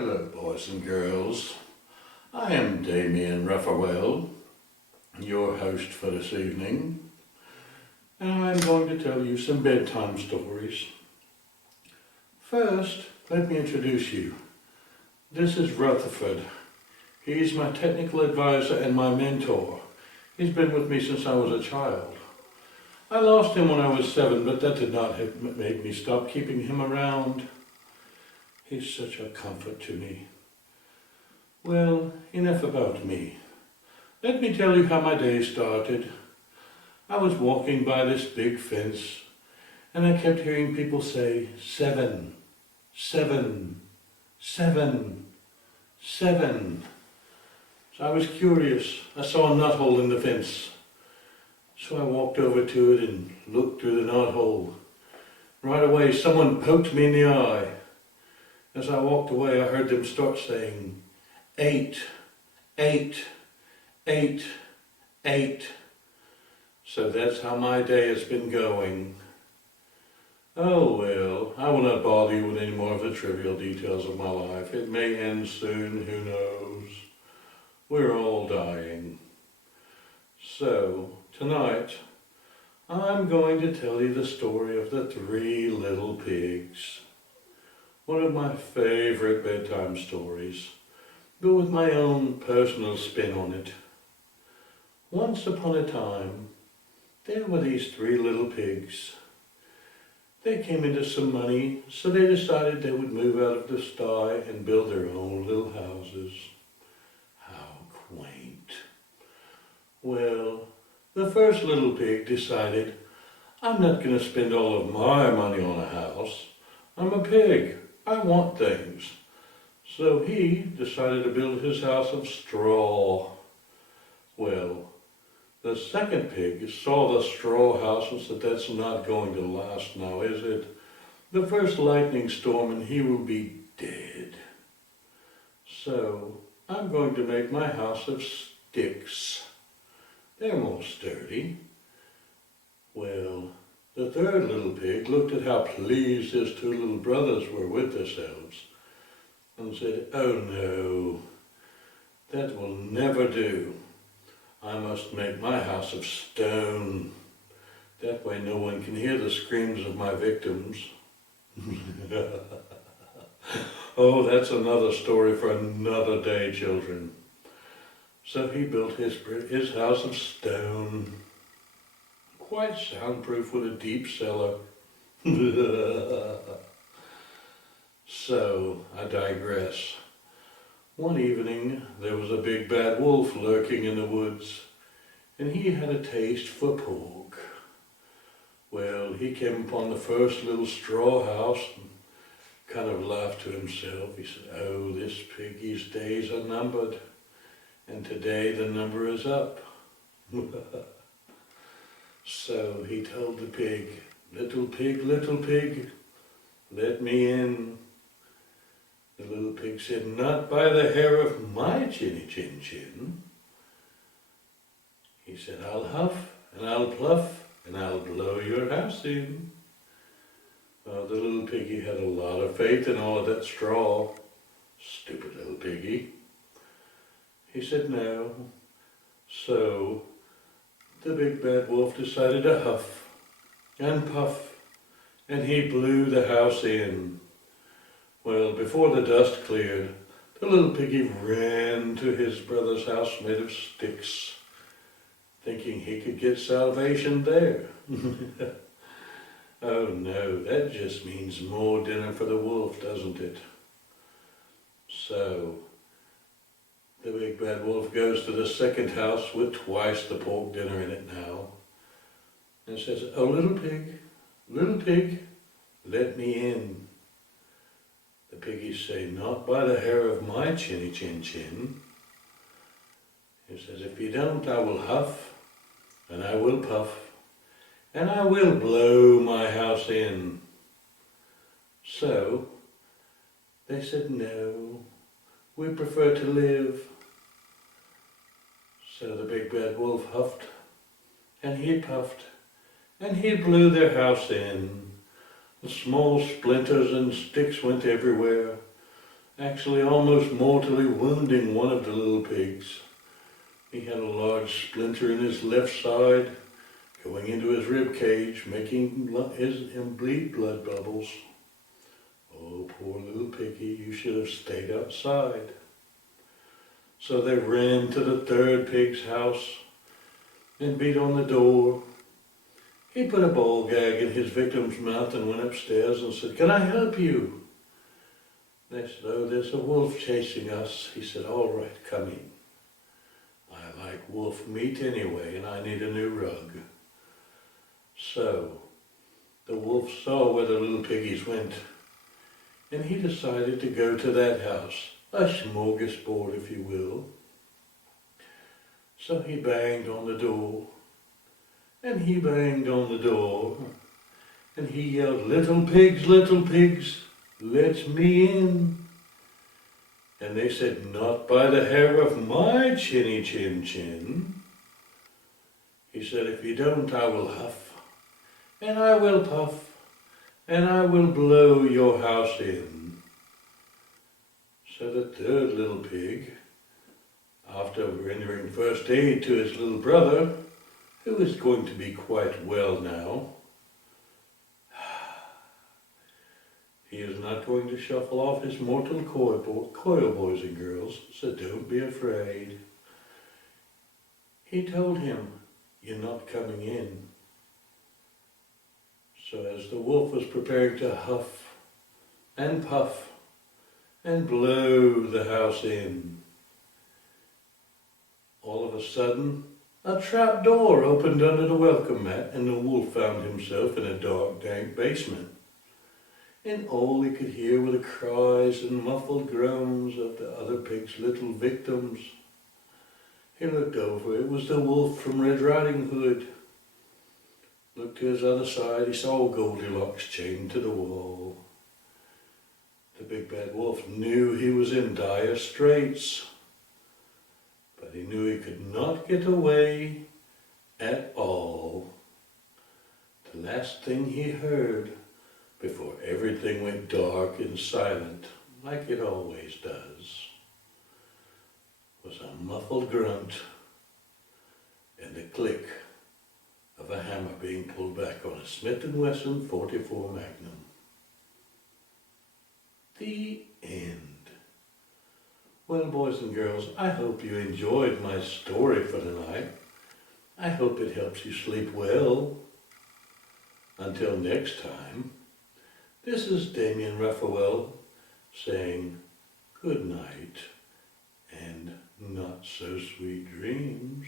Hello, boys and girls. I am Damian Raphael, your host for this evening, and I'm going to tell you some bedtime stories. First, let me introduce you. This is Rutherford. He's my technical advisor and my mentor. He's been with me since I was a child. I lost him when I was 7, but that did not make me stop keeping him around. He's such a comfort to me. Well, enough about me. Let me tell you how my day started. I was walking by this big fence, and I kept hearing people say, 7, 7, 7, 7. So I was curious. I saw a knothole in the fence. So I walked over to it and looked through the knothole. Right away, someone poked me in the eye. As I walked away, I heard them start saying, 8, 8, 8, 8. So that's how my day has been going. Oh well, I will not bother you with any more of the trivial details of my life. It may end soon, who knows? We're all dying. So, tonight, I'm going to tell you the story of the 3 little pigs. One of my favorite bedtime stories, but with my own personal spin on it. Once upon a time, there were these 3 little pigs. They came into some money, so they decided they would move out of the sty and build their own little houses. How quaint. Well, the first little pig decided, I'm not going to spend all of my money on a house. I'm a pig. I want things. So he decided to build his house of straw. Well, the second pig saw the straw house and said, that's not going to last now, is it? The first lightning storm and he will be dead. So I'm going to make my house of sticks. They're more sturdy. Well, the third little pig looked at how pleased his 2 little brothers were with themselves and said, oh no, that will never do. I must make my house of stone. That way no one can hear the screams of my victims. Oh, that's another story for another day, children. So he built his house of stone. Quite soundproof with a deep cellar. So, I digress. One evening, there was a big bad wolf lurking in the woods, and he had a taste for pork. Well, he came upon the first little straw house and kind of laughed to himself. He said, oh, this piggy's days are numbered, and today the number is up. So he told the pig, little pig, let me in. The little pig said, not by the hair of my chinny chin chin. He said, I'll huff and I'll pluff and I'll blow your house in. Well, the little piggy had a lot of faith in all of that straw. Stupid little piggy. He said no. So the big bad wolf decided to huff and puff, and he blew the house in. Well, before the dust cleared, the little piggy ran to his brother's house made of sticks, thinking he could get salvation there. Oh no, that just means more dinner for the wolf, doesn't it? So, the big bad wolf goes to the second house with twice the pork dinner in it now, and says, oh, little pig, let me in. The piggies say, not by the hair of my chinny chin chin. He says, if you don't, I will huff, and I will puff, and I will blow my house in. So, they said, no, we prefer to live. So the big bad wolf huffed, and he puffed, and he blew their house in. The small splinters and sticks went everywhere, actually almost mortally wounding one of the little pigs. He had a large splinter in his left side, going into his rib cage, making him bleed blood bubbles. Oh, poor little piggy, you should have stayed outside. So they ran to the third pig's house and beat on the door. He put a ball gag in his victim's mouth and went upstairs and said, "Can I help you?" They said, "Oh, there's a wolf chasing us." He said, "All right, come in. I like wolf meat anyway, and I need a new rug." So the wolf saw where the little piggies went, and he decided to go to that house, a smorgasbord, if you will. So he banged on the door, and he banged on the door, and he yelled, little pigs, let me in." And they said, "Not by the hair of my chinny chin chin." He said, "If you don't, I will huff, and I will puff, and I will blow your house in." So the third little pig, after rendering first aid to his little brother, who is going to be quite well now, he is not going to shuffle off his mortal coil, boys and girls, so don't be afraid. He told him, "You're not coming in." So as the wolf was preparing to huff and puff and blow the house in, all of a sudden, a trap door opened under the welcome mat, and the wolf found himself in a dark, dank basement. And all he could hear were the cries and muffled groans of the other pig's little victims. He looked over. It was the wolf from Red Riding Hood. Looked to his other side. He saw Goldilocks chained to the wall. The big bad wolf knew he was in dire straits, but he knew he could not get away at all. The last thing he heard before everything went dark and silent, like it always does, was a muffled grunt and the click of a hammer being pulled back on a Smith & Wesson 44 Magnum. The end. Well, boys and girls, I hope you enjoyed my story for tonight. I hope it helps you sleep well. Until next time, this is Damian Raphael saying good night and not so sweet dreams.